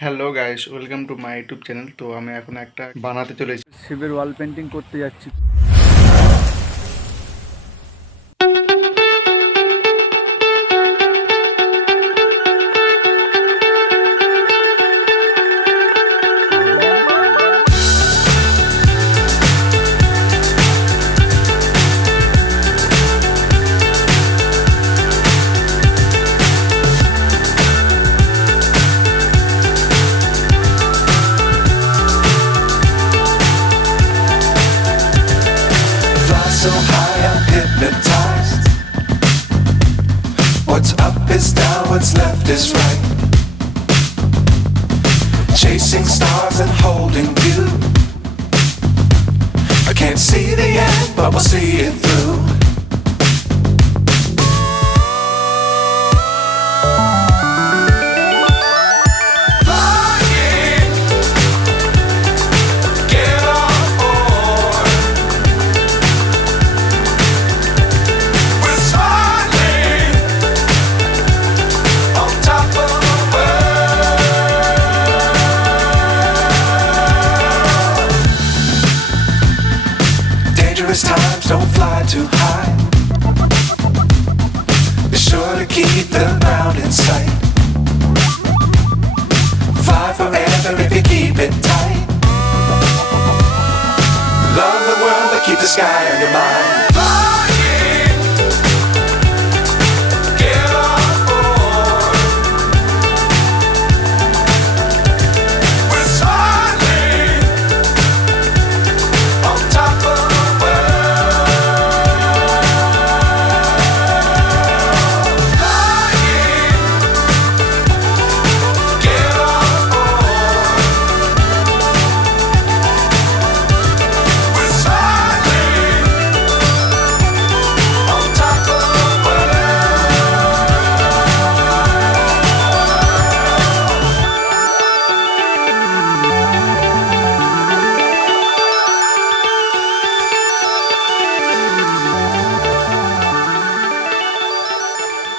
Hello guys, welcome to my YouTube channel. তো আমি এখন একটা বানাতে চলেছি, শিবের ওয়াল পেন্টিং করতে যাচ্ছি। So high I'm hypnotized. What's up is down, what's left is right. Chasing stars and holding you. I can't see the end, but we'll see it through. Times don't fly too high. Be sure to keep the ground in sight. Fly forever if you keep it tight. Love the world but keep the sky on your mind.